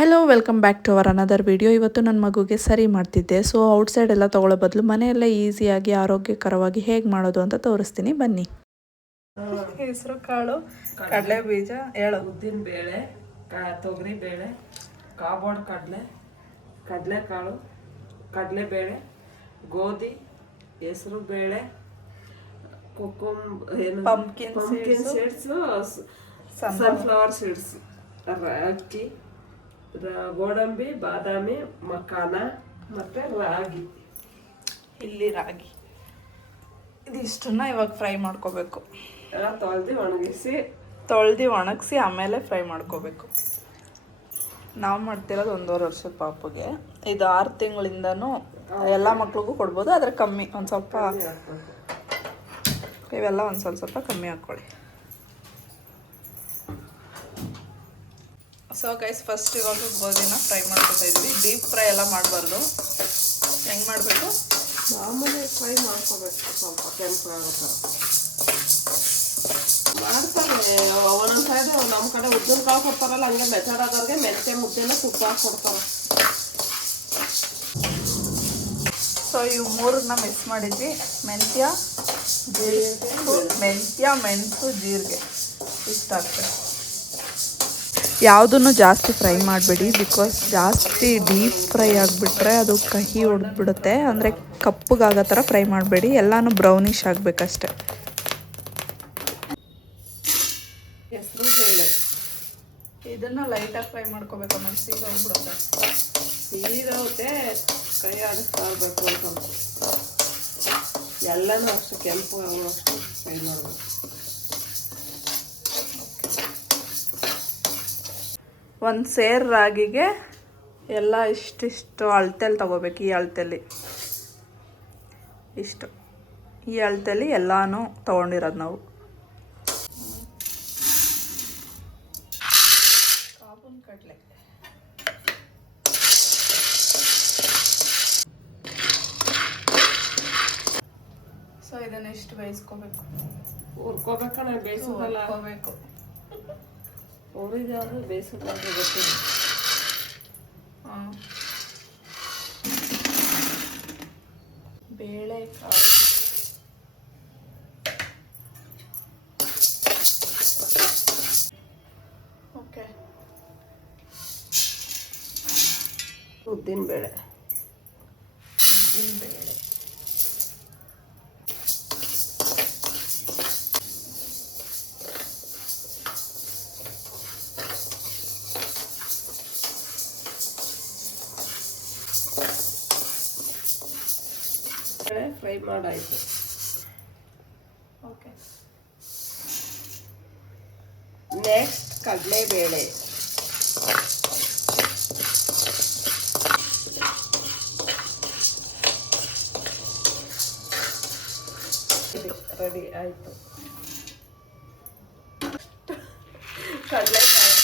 Hello welcome back to our another video. ಇವತ್ತು ನನ್ನ ಮಗುಗೆ ಸರಿ ಮಾಡ್ತಿದ್ದೆ. ಸೊ ಔಟ್ಸೈಡ್ ಎಲ್ಲ ತೊಗೊಳ್ಳೋ ಬದಲು ಮನೆಯಲ್ಲೇ ಈಸಿಯಾಗಿ ಆರೋಗ್ಯಕರವಾಗಿ ಹೇಗೆ ಮಾಡೋದು ಅಂತ ತೋರಿಸ್ತೀನಿ, ಬನ್ನಿ. ಹೆಸರು ಕಾಳು, ಕಡಲೆ ಬೀಜ, ಉದ್ದಿನ ಬೇಳೆ, ತೊಗರಿ ಬೇಳೆ, ಕಾಬೋರ್ಡ್ ಕಡಲೆ, ಕಡಲೆಕಾಳು, ಕಡಲೆಬೇಳೆ, ಗೋಧಿ, ಹೆಸರು ಬೇಳೆ, ಪಂಪ್ಕಿನ್ ಸೀಡ್ಸು, ಸನ್ಫ್ಲವರ್ ಸೀಡ್ಸ್, ಅಕ್ಕಿ, ಗೋಡಂಬಿ, ಬಾದಾಮಿ, ಮಕಾನ, ಮತ್ತೆ ರಾಗಿ. ಇಲ್ಲಿ ರಾಗಿ ಇದಿಷ್ಟನ್ನ ಇವಾಗ ಫ್ರೈ ಮಾಡ್ಕೋಬೇಕು. ಎಲ್ಲ ತೊಳೆದು ಒಣಗಿಸಿ ಆಮೇಲೆ ಫ್ರೈ ಮಾಡ್ಕೋಬೇಕು. ನಾವು ಮಾಡ್ತಿರೋದು 1.5 ವರ್ಷದ ಪಾಪುಗೆ. ಇದು 6 ತಿಂಗಳಿಂದನೂ ಎಲ್ಲ ಮಕ್ಳಿಗೂ ಕೊಡ್ಬೋದು, ಆದರೆ ಕಮ್ಮಿ ಒಂದು ಸ್ವಲ್ಪ, ಇವೆಲ್ಲ ಒಂದು ಸ್ವಲ್ಪ ಕಮ್ಮಿ ಹಾಕ್ಕೊಳ್ಳಿ. ಸೊ ಗೈಸ್, ಫಸ್ಟ್ ಇವಾಗ ಗೋಧಿನ ಫ್ರೈ ಮಾಡ್ಕೊತಾ ಇದ್ವಿ. ಡೀಪ್ ಫ್ರೈ ಎಲ್ಲ ಮಾಡಬಾರ್ದು. ಹೆಂಗೆ ಮಾಡಬೇಕು? ಮಾಮೂಲಿ ಫ್ರೈ ಮಾಡ್ಕೋಬೇಕು, ಸ್ವಲ್ಪ ಕೆಂಪು ಆಗೋ ಥರ ಮಾಡ್ತಾರೆ. ಒಂದೊಂದು ಸೈಡ್ ನಮ್ಮ ಕಡೆ ಉದ್ದಿನ ಕಾಳು ಕೊಡ್ತಾರಲ್ಲ, ಹಂಗೆ ಮೆಥಡ್ ಆದವ್ರಿಗೆ ಮೆಂತ್ಯ ಮುದ್ದೆನ ತುಪ್ಪ ಹಾಕಿ ಕೊಡ್ತಾರೆ. ಸೊ ಇವು 3ನ್ನ ಮಿಕ್ಸ್ ಮಾಡಿದ್ವಿ. ಮೆಂತ್ಯ, ಮೆಣಸು, ಜೀರಿಗೆ ಇಷ್ಟ ಆಗ್ತದೆ. ಯಾವುದನ್ನು ಜಾಸ್ತಿ ಫ್ರೈ ಮಾಡಬೇಡಿ, ಬಿಕಾಸ್ ಜಾಸ್ತಿ ಡೀಪ್ ಫ್ರೈ ಆಗಿಬಿಟ್ರೆ ಅದು ಕಹಿ ಹೊಡೆದ್ಬಿಡುತ್ತೆ. ಅಂದರೆ ಕಪ್ಪಗಾಗೋ ಥರ ಫ್ರೈ ಮಾಡಬೇಡಿ, ಎಲ್ಲನೂ ಬ್ರೌನಿಷ್ ಆಗಬೇಕಷ್ಟೆ. ಹೆಸರು ಬೇಳೆ ಇದನ್ನು ಲೈಟಾಗಿ ಫ್ರೈ ಮಾಡ್ಕೋಬೇಕು, ಆಮೇಲೆ ಸೀದೋಗ್ಬಿಡುತ್ತೆ. ಸೀದೋಗುತ್ತೆ, ಕೈ ಆಡಿಸ್ತಾ ಇರಬೇಕು. ಸ್ವಲ್ಪ ಎಲ್ಲನೂ ಅಷ್ಟು ಕೆಂಪು ಆಗುವಷ್ಟು ಫ್ರೈ ಮಾಡಬೇಕು. ಒಂದು ಸೇರ್ ರಾಗಿಗೆ ಎಲ್ಲ ಇಷ್ಟಿಷ್ಟು ಅಳತೆಯಲ್ಲಿ ತೊಗೋಬೇಕು. ಈ ಅಳತೆಯಲ್ಲಿ ಇಷ್ಟು, ಈ ಅಳತೆಯಲ್ಲಿ ಎಲ್ಲನೂ ತೊಗೊಂಡಿರೋದು ನಾವು. ಕಾಬೂನ್ ಕಡಲೆ, ಸೊ ಇದನ್ನ ಎಷ್ಟು ಬೇಯಿಸ್ಕೋಬೇಕು? ಹುರ್ಕೋಬೇಕಣ್ಣ, ಬೇಯಿಸೋದಲ್ಲ. ಹುರ್ಕೋಬೇಕು. ಹುರಿದಾದ್ರೆ ಬೇಯಿಸೋದಾದ್ರೆ ಗೊತ್ತಿಲ್ಲ. ಬೇಳೆಕಾಳು, ಓಕೆ. ಉದ್ದಿನ ಬೇಳೆ, ಫ್ರೈ ಮಾಡಾಯ್ತು. ಓಕೆ. ನೆಕ್ಸ್ಟ್ ಕಡಲೆಬೇಳೆ, ರೆಡಿ ಆಯಿತು. ಕಡಲೆಕಾಳು,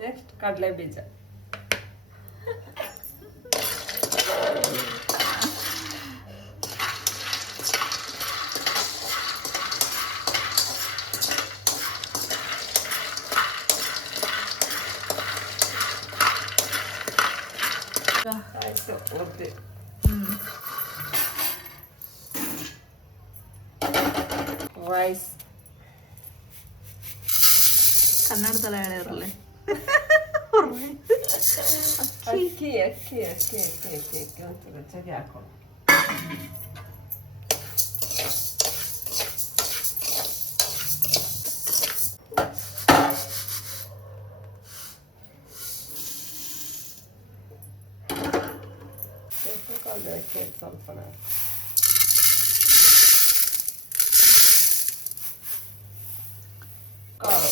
ನೆಕ್ಸ್ಟ್ ಕಡಲೆ ಬೀಜ, ಆಯಿತು. ಉದ್ದಿ, ರೈಸ್, ಕನ್ನಡದಲ್ಲ ಹೇಳಿರಲ್ಲ, ಅಕ್ಕಿ ಅಕ್ಕಿ ಅಕ್ಕಿ ಅಕ್ಕಿ ಅಕ್ಕಿ ಅಕ್ಕಿ ಒಂದು ರುಚಿಗೆ ಹಾಕೊಂಡು ಸ್ವಲ್ಪ ಕಾಳು,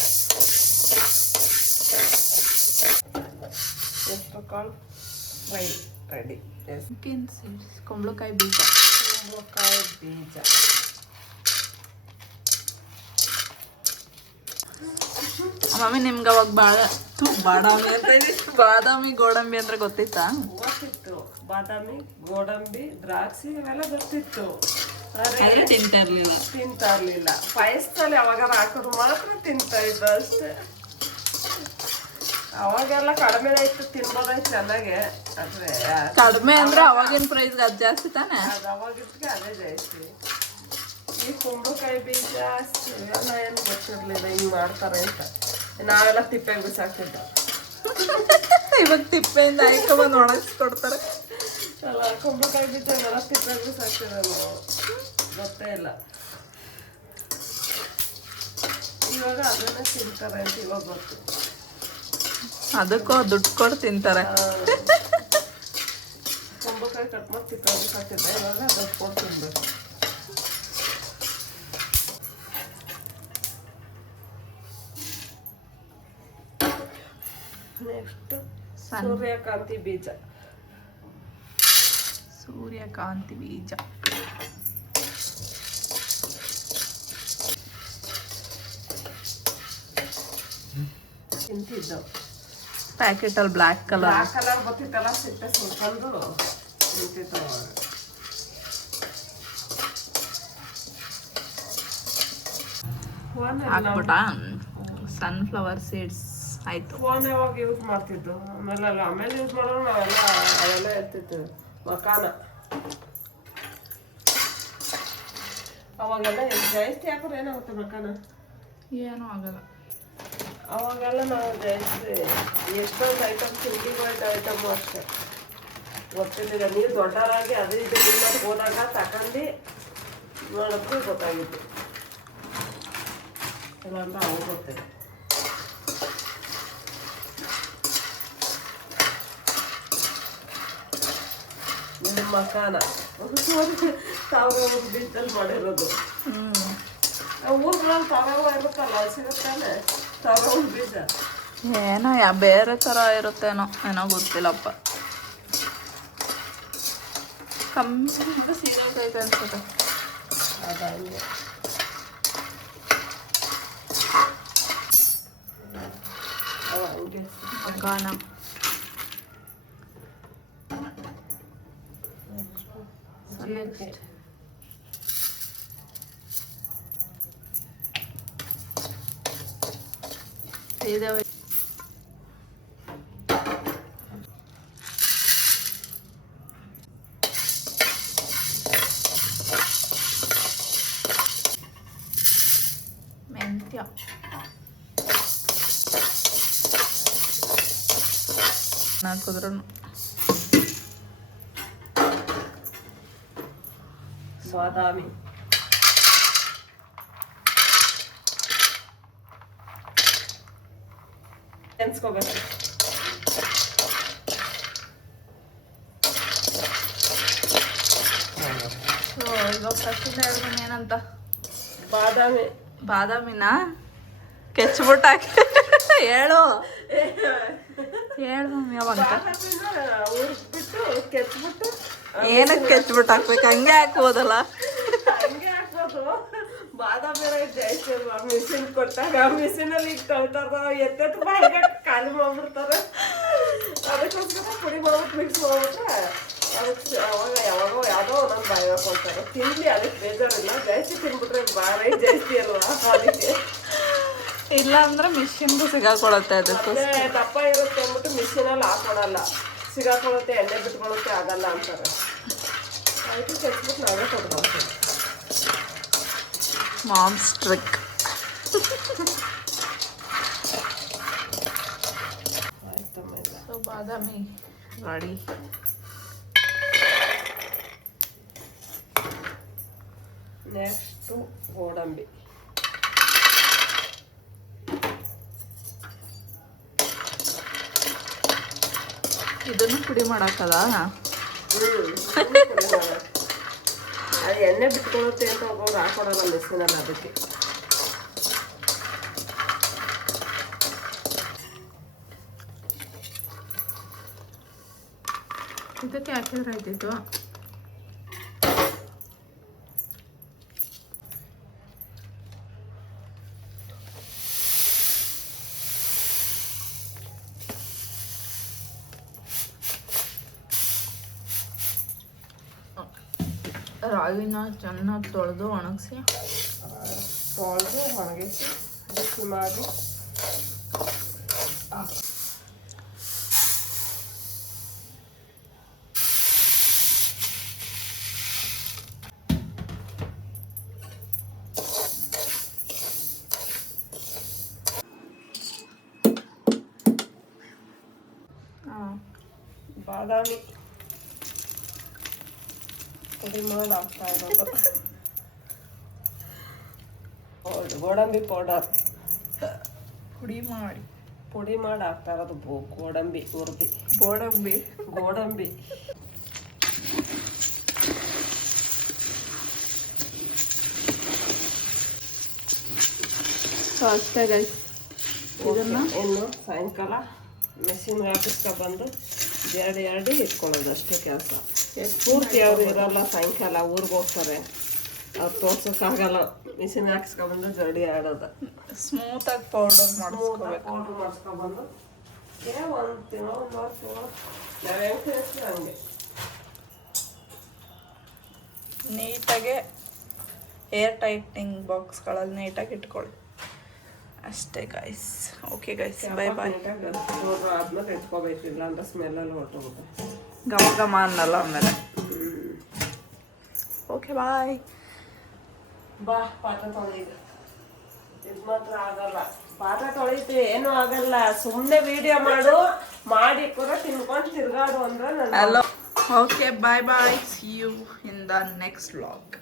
ಹೆಸರು ಕಾಳು ಫ್ರೈ ರೆಡಿ. ಎಸ್ ಸೀಡ್ಸ್ ಕುಂಬಳಕಾಯಿ ಬೀಜ. ಕುಂಬಳಕಾಯಿ ಬೀಜ. ಮಮ್ಮಿ ನಿಮ್ಗೆ ಅವಾಗ ಬಾದಾಮಿ ಅಂತ ಬಾದಾಮಿ ಗೋಡಂಬಿ ಅಂದ್ರೆ ಗೊತ್ತಿತ್ತಾ? ಗೊತ್ತಿತ್ತು, ಬಾದಾಮಿ ಗೋಡಂಬಿ ದ್ರಾಕ್ಷಿ ಇವೆಲ್ಲ ಗೊತ್ತಿತ್ತು, ತಿಂತಾ ಇರ್ಲಿಲ್ಲ. ಪಾಯಸದಲ್ಲಿ ಯಾವಾಗಾರ ಹಾಕೋದು ಮಾತ್ರ ತಿಂತಾ ಇದ್ದ ಅಷ್ಟೇ. ಅವಾಗೆಲ್ಲ ಕಡಿಮೆ ಆಯ್ತು, ತಿನ್ಬೋದಾಯ್ತು ಚೆನ್ನಾಗೆ. ಆದ್ರೆ ಕಡಿಮೆ ಅಂದ್ರೆ ಅವಾಗಿನ ಪ್ರೈಸ್ ಅದು ಜಾಸ್ತಿ ತಾನೆ, ಅದು ಅವಾಗಿದ್ದಕ್ಕೆ ಅದೇ ಜಾಸ್ತಿ. ಈ ಕುಂಬಳಕಾಯಿ ಬೀಜ ಇವೆಲ್ಲ ಏನು ಗೊತ್ತಿರ್ಲಿಲ್ಲ ಹಿಂಗ್ ಮಾಡ್ತಾರೆ ಅಂತ. ನಾವೆಲ್ಲ ತಿಪ್ಪೆಗೆ ಬಿಸಾಕ್ತಿದ್ದೆ. ಇವಾಗ ತಿಪ್ಪೆಯಿಂದ ಬಂದು ಒಣಗಿಸ್ಕೊಡ್ತಾರೆ ಅಲ್ಲ, ಕುಂಬಳಕಾಯಿ ಬೀಜ ಇವೆಲ್ಲ ತಿಪ್ಪೆಗೆ ಬಿಸಾಕ್ತಿದ್ದೆ ನಾವು, ಗೊತ್ತೇ ಇಲ್ಲ. ಇವಾಗ ಅದನ್ನೇ ತಿಂತಾರೆ ಅಂತ ಇವಾಗ ಗೊತ್ತು. ಅದಕ್ಕೂ ದುಡ್ಡು ಕೊಟ್ಟು ತಿಂತಾರೆ. ಕುಂಬಳಕಾಯಿ ಕಟ್ ಮಾಡಿ ತಿಪ್ಪೆಗೆ ಬಿಸಾಕ್ತಿದ್ದೆ, ಇವಾಗ ಅದನ್ನ ಕೊಟ್ಟು ತಿನ್ಬೇಕು. ನೆಕ್ಸ್ಟ್ ಸೂರ್ಯಕಾಂತಿ ಬೀಜ. ಸೂರ್ಯಕಾಂತಿ ಬೀಜ ತಿಂತಿದ್ದು ಪ್ಯಾಕೆಟ್ ಅಲ್ಲಿ ಬ್ಲ್ಯಾಕ್ ಕಲರ್ ಗೊತ್ತಿತ್ತಲ್ಲ, ಸಿಪ್ಪೆ ಸುಲ್ಕೊಂಡು ತಿಂತಿದ್ದು. ಹಾಕ್ಬಿಟ್ಟ. ಸನ್ಫ್ಲವರ್ ಸೀಡ್ಸ್ ಆಯ್ತು. ಫೋನ್ ಯಾವಾಗ ಯೂಸ್ ಮಾಡ್ತಿದ್ದು, ಆಮೇಲೆ ಯೂಸ್ ಮಾಡೋರು ನಾವೆಲ್ಲ ಅವೆಲ್ಲ ಇರ್ತಿತ್ತು. ಮಕಾನ ಅವಾಗೆಲ್ಲ ಜಾಸ್ತಿ ಹಾಕೋರು ಏನಾಗುತ್ತೆ ಮಕಾನ, ಏನೂ ಆಗಲ್ಲ. ಅವಾಗೆಲ್ಲ ನಾವು ಜಾಸ್ತಿ ಎಷ್ಟೊಂದು ಐಟಮ್ ತಿಂಡಿಗಳು ಐಟಮು ಅಷ್ಟೇ ಗೊತ್ತಿದ್ದಿಲ್ಲ. ನೀವು ದೊಡ್ಡವರಾಗಿ ಅದು ಇದು ಡಿಮಾರ್ಟ್ ಹೋದಾಗ ತಗೊಂಡು ಮಾಡೋಕ್ಕೆ ಗೊತ್ತಾಗಿತ್ತು. ಇಲ್ಲ ಅಂತ ಅವು ಗೊತ್ತಿಲ್ಲ. ಇದು ಮಕಾನ ಸಾವಿರ ಬೀಜಲ್ಲಿ ಮಾಡಿರೋದು. ಊರುಗಳಲ್ಲಿ ಸಾವಿರ ಇರುತ್ತಲ್ಲ, ಅದು ಸಿಗುತ್ತಾನೆ ಸಾವಿರ ಬೀಜ. ಏನೋ ಬೇರೆ ಥರ ಇರುತ್ತೇನೋ, ಏನೋ ಗೊತ್ತಿಲ್ಲಪ್ಪ. ಕಮ್ಮಿ ಸೀರೆ ಟೈಪ್ ಅನ್ಸುತ್ತೆ. ಅದಂಗೆ ಹಂಗೆ ಮಕಾನ. ಜೀರಿಗೆ. ಇದಾವೆ. ಮೆಂತ್ಯ. ಹಾಕಿದ್ರು ಬಾದಾಮಿ. ನೆನ್ಸ್ಕೋಬೇಕು. ಇವಾಗ ಫಸ್ಟಿಂದ ಹೇಳ್ತೀನಿ ಏನಂತ. ಬಾದಾಮಿ. ಬಾದಾಮಿನ ಕೆಚ್ಬಿಟ್ಟು ಹಾಕಿ ಹೇಳು ಹೇಳು ಮಮ್ಮಿ ಅವಂತ. ಉರ್ಬಿಟ್ಟು ಕೆಚ್ಬಿಟ್ಟು ಏನಕ್ಕೆ ಕೆಚ್ಬಿಟ್ಟು ಹಾಕ್ಬೇಕು? ಹಂಗೆ ಹಾಕ್ಬೋದಲ್ಲ. ಹಂಗೆ ಹಾಕ್ಬೋದು. ಬಾದಾಮಿ ಜಾಸ್ತಿ ಅಲ್ವಾ, ಮಿಷಿನ್ ಕೊಟ್ಟಾಗ ಮಿಷಿನಲ್ಲಿ ಈಗ ತೊಳ್ತಾರ, ಎತ್ತೆತ್ತು ಬಾಯಿಗೆ ಖಾಲಿ ಮಾಡ್ಬಿಡ್ತಾರೆ. ಅದಕ್ಕೋಸ್ಕರ ಪುಡಿ ಮಾಡ್ಬಿಟ್ಟು ಮಿಕ್ಸ್ ಮಾಡ್ಬಿಟ್ರೆ ಅದಕ್ಕೆ ಅವಾಗ ಯಾವಾಗೋ ಯಾವುದೋ ಒಂದೊಂದು ಬಾಯಿ ಹಾಕೊಳ್ತಾರೆ. ತಿನ್ಲಿ, ಅದಕ್ಕೆ ಬೇಜಾರಿಲ್ಲ. ಜಾಸ್ತಿ ತಿನ್ಬಿಟ್ರೆ ಬಾಯಿ ಜಾಸ್ತಿ ಅಲ್ವಾ, ಅದಕ್ಕೆ. ಇಲ್ಲ ಅಂದ್ರೆ ಮಿಷಿನ್ಗೂ ಸಿಗಾಕೊಳತ್ತೆ. ಅದಕ್ಕೆ ದಪ್ಪ ಇರುತ್ತೆ ಅಂದ್ಬಿಟ್ಟು ಮಿಷಿನಲ್ಲಿ ಹಾಕೊಳಲ್ಲ, ಸಿಗಾಕೊಳ್ಳುತ್ತೆ, ಎಣ್ಣೆ ಬಿಟ್ಕೊಳ್ಳುತ್ತೆ, ಆಗಲ್ಲ ಅಂತಾರೆ. ಅದಕ್ಕೆ ಕೆಚ್ಬಿಟ್ಟು ನಾವೇ ಕೊಟ್ಕೊಳ್ತೀವಿ. Moms trick. ಸೊ ಬಾದಾಮಿ ರೆಡಿ. ನೆಕ್ಸ್ಟು ಗೋಡಂಬಿ. ಇದನ್ನು ಪುಡಿ ಮಾಡಕ್ಕದ. ಅದು ಎಣ್ಣೆ ಬಿಟ್ಕೊಳ್ಳುತ್ತೆ ಅಂತ ಒಬ್ಬರು ಹಾಕೊಡಲ್ಲ ಮಿಷಿನಲ್ಲಿ, ಅದಕ್ಕೆ. ಇದಕ್ಕೆ ಹಾಕಿದ್ರೆ ಆಯ್ತಿತ್ತು. ರಾಗಿನ ಚೆನ್ನಾಗಿ ತೊಳೆದು ಒಣಗಿಸಿ ಒಣಗಿಸಿ ಬಿಸಿ ಮಾಡಿ ಬಾದಾಮಿ ಪುಡಿ ಮಾಡಿ ಹಾಕ್ತಾ ಇರೋದು. ಗೋಡಂಬಿ ಪೌಡರ್ ಪುಡಿ ಮಾಡಿ ಹಾಕ್ತಾ ಇರೋದು. ಗೋಡಂಬಿ ಹುರಿದು ಗೋಡಂಬಿ ಸೊ ಅಷ್ಟೇ ಗೈಸ್. ಇದನ್ನು ಇನ್ನು ಸಾಯಂಕಾಲ ಮೆಷಿನ್ಗೆ ಹಾಕಿಸ್ಕೊಬಂದು ಎರಡು ಇಟ್ಕೊಳ್ಳೋದು ಅಷ್ಟೇ ಕೆಲಸ. ಪೂರ್ತಿ ಯಾವುದು ಇರೋಲ್ಲ. ಸಾಯಂಕಾಲ ಊರಿಗೆ ಹೋಗ್ತಾರೆ, ಅವ್ರು ತೋರ್ಸೋಕ್ಕಾಗಲ್ಲ. ಮಿಷಿನ್ ಹಾಕಿಸ್ಕೊಬಂದು ಜಡಿ ಆಡೋದು. ಸ್ಮೂತಾಗಿ ಪೌಡರ್ ಮಾಡಿಸ್ಕೋಬೇಕು. ಪೌಡ್ರ್ ಮಾಡಿಸ್ಕೊಬಂದು ಒಂದು ತಿಂಗಳು ಒಂದು ವರ್ಷ ನಾವು ಹೆಂಗೆ ತಿನ್ನಿಸ್ತೀವಿ ಹಂಗೆ ನೀಟಾಗೆ ಏರ್ ಟೈಟ್ನಿಂಗ್ ಬಾಕ್ಸ್ಗಳಲ್ಲಿ ನೀಟಾಗಿ ಇಟ್ಕೊಳ್ಳಿ ಅಷ್ಟೇ guys. Okay guys, bye bye. ಆದ್ಮೇಲೆ ಇಟ್ಕೋಬೇಕು, ಇಲ್ಲ ಅಂದ್ರೆ ಸ್ಮೆಲ್ಲಲ್ಲಿ ಹೊಟ್ಟೋಗುತ್ತೆ. ಘಮ ಘಮ ಅನ್ನಲ್ಲ ಆಮೇಲೆ. Okay bye. ಬಾ ಪಾತ್ರೆ ತೊಳೆದು ಇದು ಮಾತ್ರ ಆಗಲ್ಲ. ಪಾತ್ರೆ ತೊಳಿತೀವಿ, ಏನೂ ಆಗಲ್ಲ. ಸುಮ್ಮನೆ ವಿಡಿಯೋ ಮಾಡಿ ಕೂಡ ತಿನ್ಕೊಂಡು ತಿರ್ಗಾಡು ಅಂದ್ರೆ hello. Okay bye bye. See you in the next vlog.